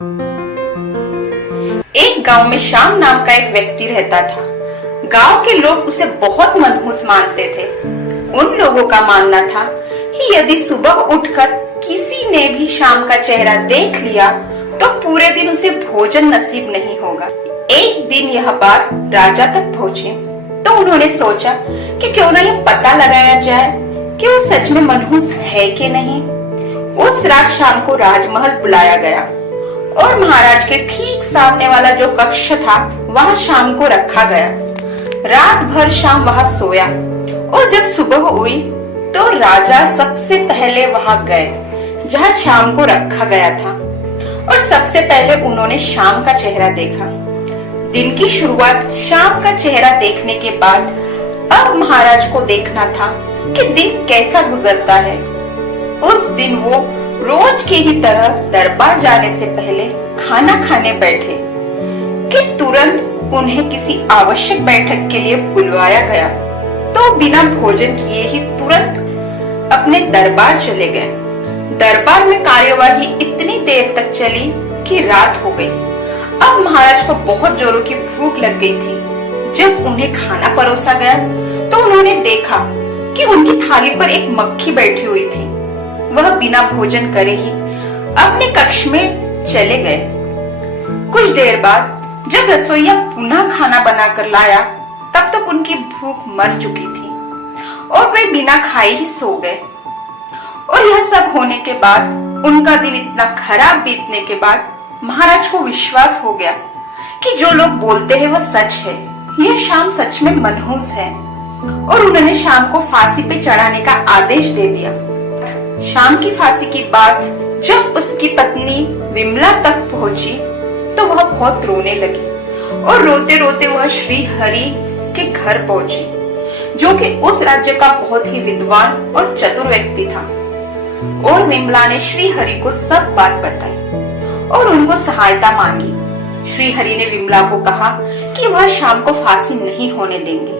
एक गांव में श्याम नाम का एक व्यक्ति रहता था। गांव के लोग उसे बहुत मनहूस मानते थे। उन लोगों का मानना था कि यदि सुबह उठकर किसी ने भी श्याम का चेहरा देख लिया तो पूरे दिन उसे भोजन नसीब नहीं होगा। एक दिन यह बात राजा तक पहुंची तो उन्होंने सोचा कि क्यों ना यह पता लगाया जाए कि वो सच में मनहूस है कि नहीं। उस रात शाम को राजमहल बुलाया गया और महाराज के ठीक सामने वाला जो कक्ष था वहाँ शाम को रखा गया। रात भर शाम वहाँ सोया और जब सुबह हुई तो राजा सबसे पहले वहाँ गए जहाँ शाम को रखा गया था और सबसे पहले उन्होंने शाम का चेहरा देखा। दिन की शुरुआत शाम का चेहरा देखने के बाद अब महाराज को देखना था कि दिन कैसा गुजरता है। उस दिन वो रोज की ही तरह दरबार जाने से पहले खाना खाने बैठे कि तुरंत उन्हें किसी आवश्यक बैठक के लिए बुलवाया गया तो बिना भोजन किए ही तुरंत अपने दरबार चले गए। दरबार में कार्यवाही इतनी देर तक चली कि रात हो गई। अब महाराज को बहुत जोरों की भूख लग गई थी। जब उन्हें खाना परोसा गया तो उन्होंने देखा कि उनकी थाली पर एक मक्खी बैठी हुई थी। वह बिना भोजन करे ही अपने कक्ष में चले गए। कुछ देर बाद जब रसोइया पुनः खाना बनाकर लाया तब तक उनकी भूख मर चुकी थी और वे बिना खाए ही सो गए। और यह सब होने के बाद उनका दिन इतना खराब बीतने के बाद महाराज को विश्वास हो गया कि जो लोग बोलते हैं वह सच है। यह शाम सच में मनहूस है और उन्होंने शाम को फांसी पे चढ़ाने का आदेश दे दिया। शाम की फांसी की बात जब उसकी पत्नी विमला तक पहुंची तो वह बहुत रोने लगी और रोते रोते वह श्री हरि के घर पहुंची जो कि उस राज्य का बहुत ही विद्वान और चतुर व्यक्ति था। और विमला ने श्री हरि को सब बात बताई और उनको सहायता मांगी। श्री हरि ने विमला को कहा कि वह शाम को फांसी नहीं होने देंगे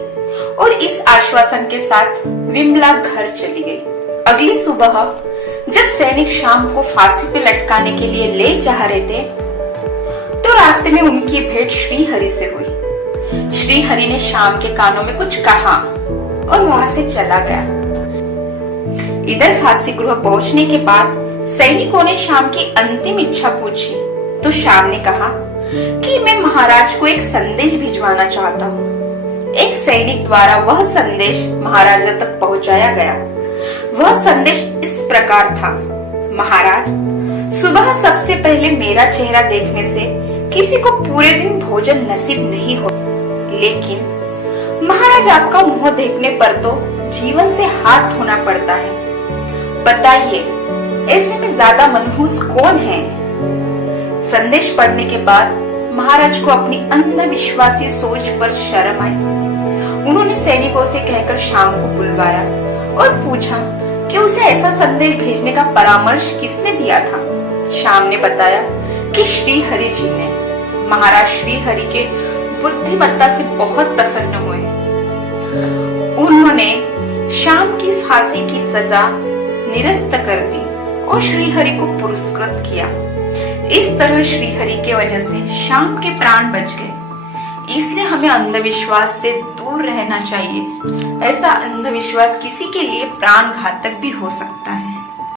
और इस आश्वासन के साथ विमला घर चली गई। अगली सुबह जब सैनिक शाम को फांसी पे लटकाने के लिए ले जा रहे थे तो रास्ते में उनकी भेंट श्री हरि से हुई। श्री हरि ने शाम के कानों में कुछ कहा और वहां से चला गया। इधर फांसी गृह पहुंचने के बाद सैनिकों ने शाम की अंतिम इच्छा पूछी तो शाम ने कहा कि मैं महाराज को एक संदेश भिजवाना चाहता हूँ। एक सैनिक द्वारा वह संदेश महाराजा तक पहुंचाया गया। वह संदेश इस प्रकार था, महाराज, सुबह सबसे पहले मेरा चेहरा देखने से किसी को पूरे दिन भोजन नसीब नहीं हो, लेकिन महाराज आपका मुंह देखने पर तो जीवन से हाथ धोना पड़ता है। बताइए, ऐसे में ज्यादा मनहूस कौन है? संदेश पढ़ने के बाद महाराज को अपनी अंधविश्वासी सोच पर शर्म आई। उन्होंने सैनिकों से कहकर शाम को बुलवाया और पूछा कि उसे ऐसा संदेश भेजने का परामर्श किसने दिया था। शाम ने बताया कि श्री हरि जी ने। महाराज श्री हरि के बुद्धिमत्ता से बहुत प्रसन्न हुए। उन्होंने शाम की फांसी की सजा निरस्त कर दी और श्री हरि को पुरस्कृत किया। इस तरह श्री हरि के वजह से शाम के प्राण बच गए। इसलिए हमें अंधविश्वास से दूर रहना चाहिए। ऐसा अंधविश्वास किसी के लिए प्राण घातक भी हो सकता है।